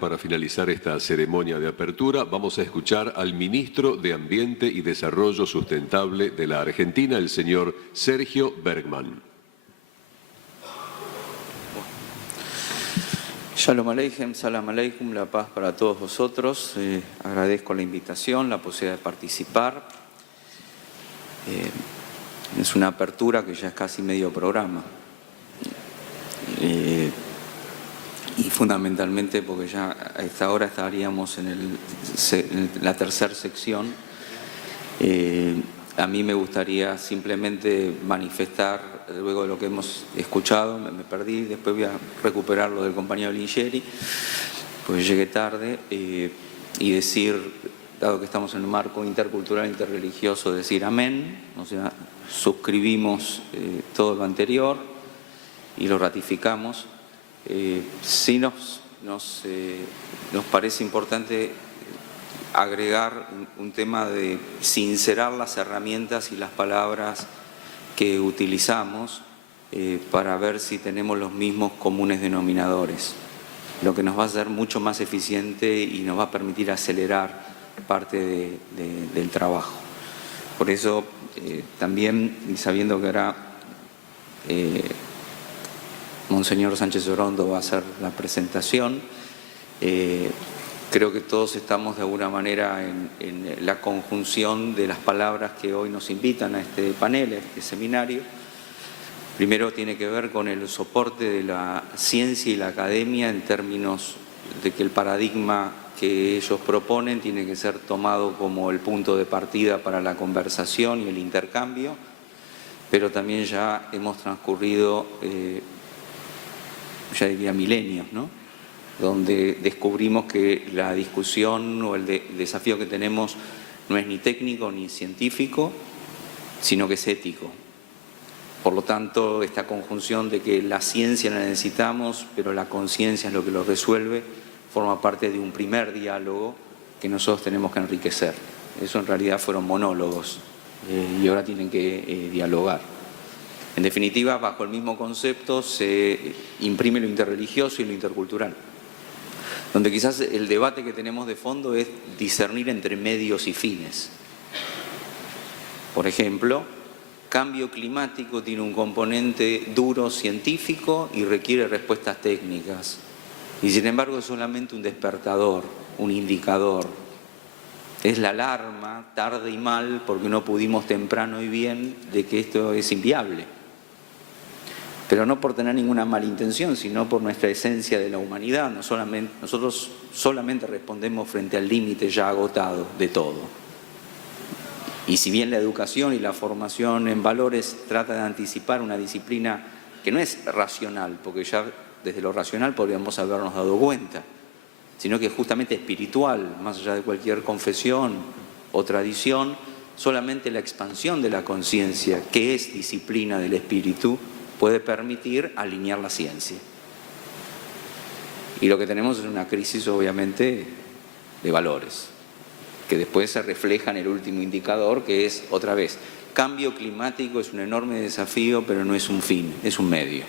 Para finalizar esta ceremonia de apertura, vamos a escuchar al ministro de Ambiente y Desarrollo Sustentable de la Argentina, el señor Sergio Bergman. Shalom Aleichem, Salam Aleikum, la paz para todos vosotros. Agradezco la invitación, la posibilidad de participar. Es una apertura que ya es casi medio programa. Y fundamentalmente porque ya a esta hora estaríamos en la tercera sección. A mí me gustaría simplemente manifestar, luego de lo que hemos escuchado, me perdí, después voy a recuperar lo del compañero Lingeri, pues llegué tarde, y decir, dado que estamos en un marco intercultural, interreligioso, decir amén, o sea, suscribimos todo lo anterior y lo ratificamos. Sí nos parece importante agregar un tema de sincerar las herramientas y las palabras que utilizamos para ver si tenemos los mismos comunes denominadores, lo que nos va a hacer mucho más eficiente y nos va a permitir acelerar parte del trabajo. Por eso también, sabiendo que ahora Monseñor Sánchez Orondo va a hacer la presentación, creo que todos estamos de alguna manera en la conjunción de las palabras que hoy nos invitan a este panel, a este seminario. Primero tiene que ver con el soporte de la ciencia y la academia en términos de que el paradigma que ellos proponen tiene que ser tomado como el punto de partida para la conversación y el intercambio, pero también ya hemos transcurrido, ya diría milenios, ¿no?, donde descubrimos que la discusión o el desafío que tenemos no es ni técnico ni científico, sino que es ético. Por lo tanto, esta conjunción de que la ciencia la necesitamos, pero la conciencia es lo que lo resuelve, forma parte de un primer diálogo que nosotros tenemos que enriquecer. Eso en realidad fueron monólogos y ahora tienen que dialogar. En definitiva, bajo el mismo concepto se imprime lo interreligioso y lo intercultural, donde quizás el debate que tenemos de fondo es discernir entre medios y fines. Por ejemplo, cambio climático tiene un componente duro científico y requiere respuestas técnicas. Y sin embargo es solamente un despertador, un indicador. Es la alarma, tarde y mal, porque no pudimos temprano y bien, de que esto es inviable. Pero no por tener ninguna mala intención, sino por nuestra esencia de la humanidad. Nosotros solamente respondemos frente al límite ya agotado de todo. Y si bien la educación y la formación en valores trata de anticipar una disciplina que no es racional, porque ya desde lo racional podríamos habernos dado cuenta, sino que es justamente espiritual, más allá de cualquier confesión o tradición, solamente la expansión de la conciencia, que es disciplina del espíritu, puede permitir alinear la ciencia. Y lo que tenemos es una crisis, obviamente, de valores, que después se refleja en el último indicador, que es, otra vez, cambio climático es un enorme desafío, pero no es un fin, es un medio.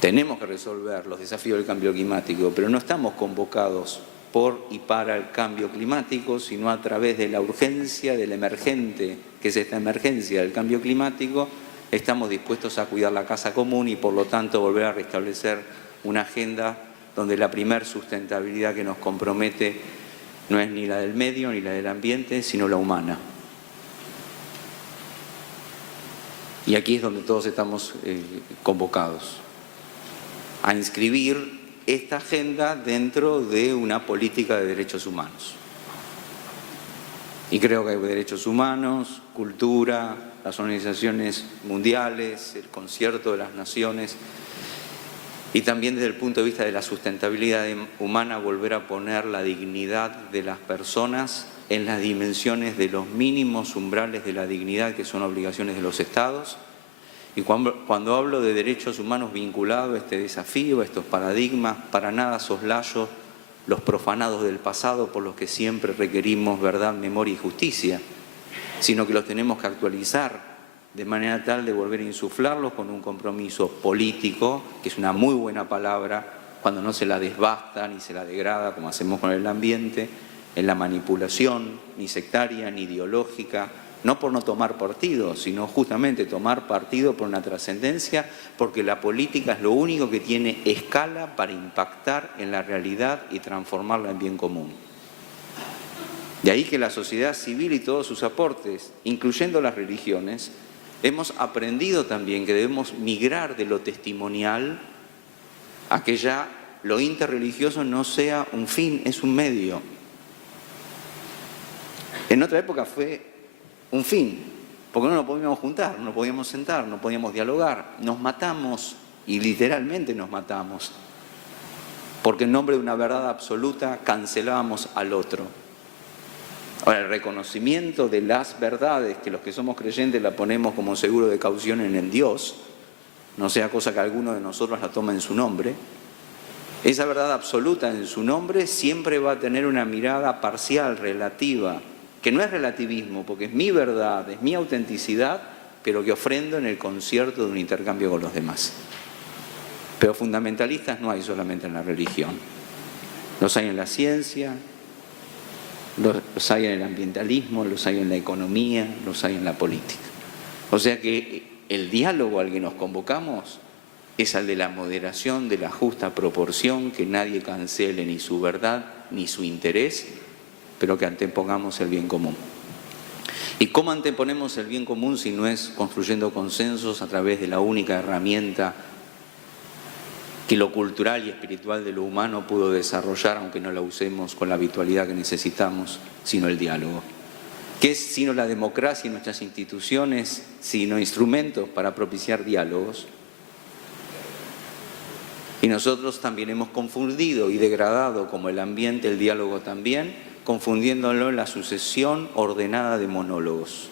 Tenemos que resolver los desafíos del cambio climático, pero no estamos convocados por y para el cambio climático, sino a través de la urgencia, del emergente, que es esta emergencia del cambio climático. Estamos dispuestos a cuidar la casa común y, por lo tanto, volver a restablecer una agenda donde la primer sustentabilidad que nos compromete no es ni la del medio ni la del ambiente, sino la humana. Y aquí es donde todos estamos convocados a inscribir esta agenda dentro de una política de derechos humanos. Y creo que hay derechos humanos, cultura, las organizaciones mundiales, el concierto de las naciones, y también desde el punto de vista de la sustentabilidad humana, volver a poner la dignidad de las personas en las dimensiones de los mínimos umbrales de la dignidad, que son obligaciones de los Estados. Y cuando hablo de derechos humanos vinculados a este desafío, a estos paradigmas, para nada soslayo los profanados del pasado por los que siempre requerimos verdad, memoria y justicia, sino que los tenemos que actualizar de manera tal de volver a insuflarlos con un compromiso político, que es una muy buena palabra cuando no se la desbasta ni se la degrada como hacemos con el ambiente, en la manipulación, ni sectaria, ni ideológica, no por no tomar partido, sino justamente tomar partido por una trascendencia, porque la política es lo único que tiene escala para impactar en la realidad y transformarla en bien común. De ahí que la sociedad civil y todos sus aportes, incluyendo las religiones, hemos aprendido también que debemos migrar de lo testimonial a que ya lo interreligioso no sea un fin, es un medio. En otra época fue un fin, porque no nos podíamos juntar, no nos podíamos sentar, no podíamos dialogar, nos matamos y literalmente nos matamos, porque en nombre de una verdad absoluta cancelábamos al otro. Ahora, el reconocimiento de las verdades, que los que somos creyentes la ponemos como seguro de caución en el Dios, no sea cosa que alguno de nosotros la tome en su nombre, esa verdad absoluta en su nombre siempre va a tener una mirada parcial, relativa, que no es relativismo, porque es mi verdad, es mi autenticidad, pero que ofrendo en el concierto de un intercambio con los demás. Pero fundamentalistas no hay solamente en la religión. Los hay en la ciencia, los hay en el ambientalismo, los hay en la economía, los hay en la política. O sea que el diálogo al que nos convocamos es al de la moderación, de la justa proporción, que nadie cancele ni su verdad ni su interés, pero que antepongamos el bien común. ¿Y cómo anteponemos el bien común si no es construyendo consensos a través de la única herramienta que lo cultural y espiritual de lo humano pudo desarrollar, aunque no la usemos con la habitualidad que necesitamos, sino el diálogo? ¿Qué es sino la democracia y nuestras instituciones, sino instrumentos para propiciar diálogos? Y nosotros también hemos confundido y degradado, como el ambiente, el diálogo también, confundiéndolo en la sucesión ordenada de monólogos.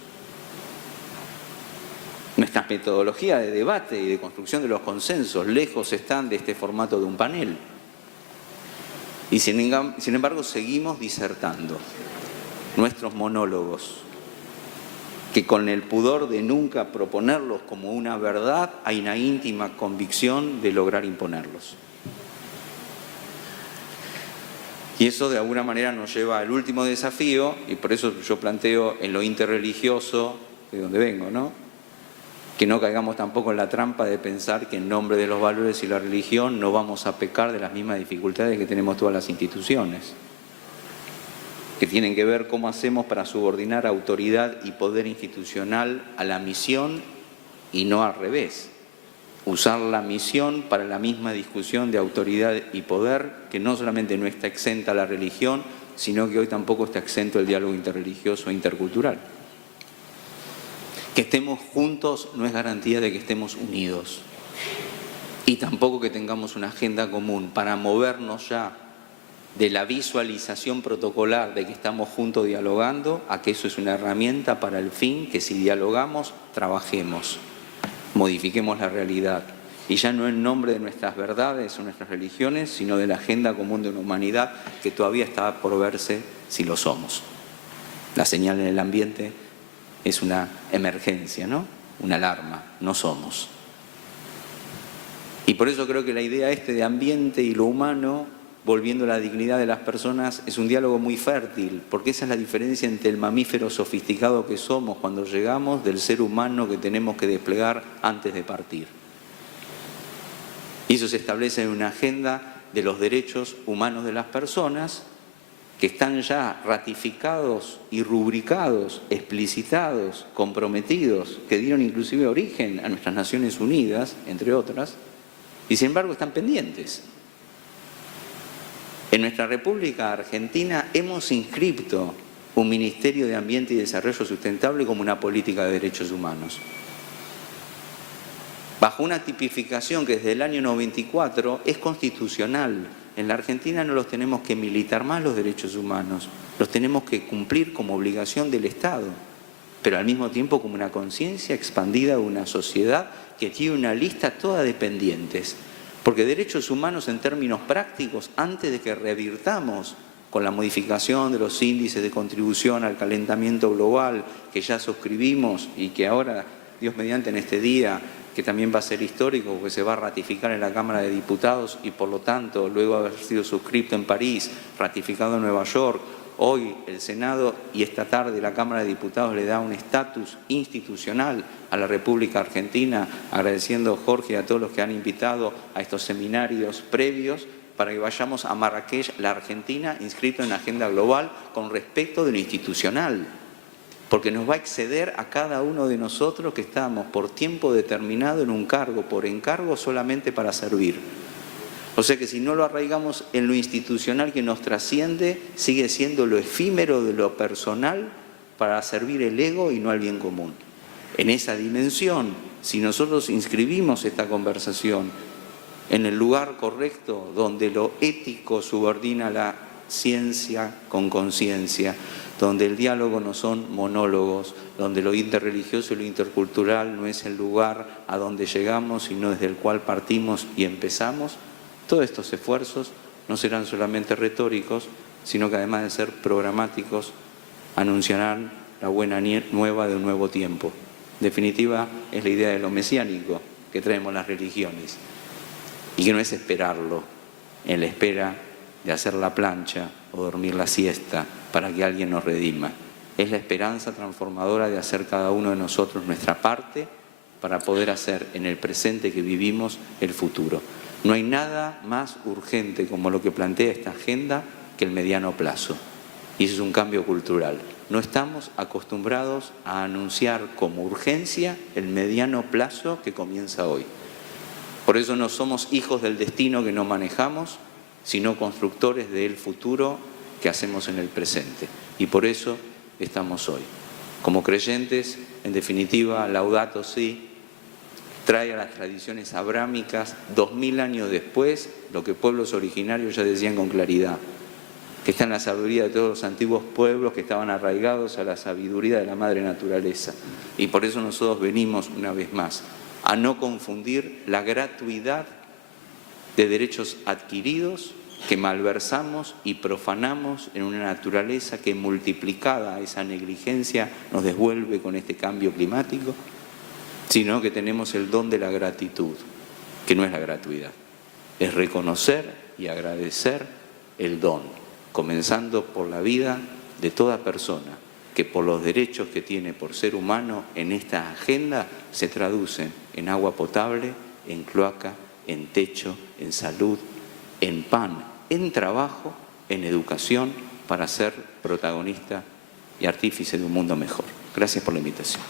Nuestras metodologías de debate y de construcción de los consensos lejos están de este formato de un panel. Y sin embargo seguimos disertando nuestros monólogos, que con el pudor de nunca proponerlos como una verdad hay una íntima convicción de lograr imponerlos. Y eso de alguna manera nos lleva al último desafío, y por eso yo planteo en lo interreligioso, de donde vengo, ¿no?, que no caigamos tampoco en la trampa de pensar que en nombre de los valores y la religión no vamos a pecar de las mismas dificultades que tenemos todas las instituciones, que tienen que ver cómo hacemos para subordinar autoridad y poder institucional a la misión y no al revés. Usar la misión para la misma discusión de autoridad y poder, que no solamente no está exenta la religión, sino que hoy tampoco está exento el diálogo interreligioso e intercultural. Que estemos juntos no es garantía de que estemos unidos. Y tampoco que tengamos una agenda común para movernos ya de la visualización protocolar de que estamos juntos dialogando a que eso es una herramienta para el fin que si dialogamos, trabajemos, modifiquemos la realidad. Y ya no en nombre de nuestras verdades o nuestras religiones, sino de la agenda común de una humanidad que todavía está por verse si lo somos. La señal en el ambiente es una emergencia, ¿no?, una alarma, no somos. Y por eso creo que la idea de ambiente y lo humano, volviendo a la dignidad de las personas, es un diálogo muy fértil, porque esa es la diferencia entre el mamífero sofisticado que somos cuando llegamos del ser humano que tenemos que desplegar antes de partir. Y eso se establece en una agenda de los derechos humanos de las personas, que están ya ratificados y rubricados, explicitados, comprometidos, que dieron inclusive origen a nuestras Naciones Unidas, entre otras, y sin embargo están pendientes. En nuestra República Argentina hemos inscripto un Ministerio de Ambiente y Desarrollo Sustentable como una política de derechos humanos, bajo una tipificación que desde el año 94 es constitucional. En la Argentina no los tenemos que militar más los derechos humanos, los tenemos que cumplir como obligación del Estado, pero al mismo tiempo como una conciencia expandida de una sociedad que tiene una lista toda de pendientes. Porque derechos humanos en términos prácticos, antes de que revirtamos con la modificación de los índices de contribución al calentamiento global que ya suscribimos y que ahora, Dios mediante, en este día que también va a ser histórico, porque se va a ratificar en la Cámara de Diputados y por lo tanto, luego de haber sido suscrito en París, ratificado en Nueva York, hoy el Senado y esta tarde la Cámara de Diputados le da un estatus institucional a la República Argentina, agradeciendo, Jorge, a todos los que han invitado a estos seminarios previos para que vayamos a Marrakech, la Argentina, inscrito en la agenda global con respecto de lo institucional, porque nos va a exceder a cada uno de nosotros que estamos por tiempo determinado en un cargo, por encargo, solamente para servir. O sea que si no lo arraigamos en lo institucional que nos trasciende, sigue siendo lo efímero de lo personal para servir el ego y no al bien común. En esa dimensión, si nosotros inscribimos esta conversación en el lugar correcto, donde lo ético subordina la ciencia con conciencia, donde el diálogo no son monólogos, donde lo interreligioso y lo intercultural no es el lugar a donde llegamos, sino desde el cual partimos y empezamos, todos estos esfuerzos no serán solamente retóricos, sino que además de ser programáticos, anunciarán la buena nueva de un nuevo tiempo. En definitiva, es la idea de lo mesiánico que traemos las religiones, y que no es esperarlo en la espera de hacer la plancha o dormir la siesta para que alguien nos redima. Es la esperanza transformadora de hacer cada uno de nosotros nuestra parte para poder hacer en el presente que vivimos el futuro. No hay nada más urgente como lo que plantea esta agenda que el mediano plazo. Y eso es un cambio cultural. No estamos acostumbrados a anunciar como urgencia el mediano plazo que comienza hoy. Por eso no somos hijos del destino que no manejamos, sino constructores del futuro que hacemos en el presente. Y por eso estamos hoy. Como creyentes, en definitiva, Laudato Si trae a las tradiciones abrámicas, 2000 años después, lo que pueblos originarios ya decían con claridad, que está en la sabiduría de todos los antiguos pueblos que estaban arraigados a la sabiduría de la madre naturaleza. Y por eso nosotros venimos una vez más a no confundir la gratuidad de derechos adquiridos que malversamos y profanamos en una naturaleza que, multiplicada a esa negligencia, nos devuelve con este cambio climático, sino que tenemos el don de la gratitud, que no es la gratuidad, es reconocer y agradecer el don, comenzando por la vida de toda persona, que por los derechos que tiene por ser humano en esta agenda se traducen en agua potable, en cloaca, en techo, en salud, en pan, en trabajo, en educación, para ser protagonista y artífice de un mundo mejor. Gracias por la invitación.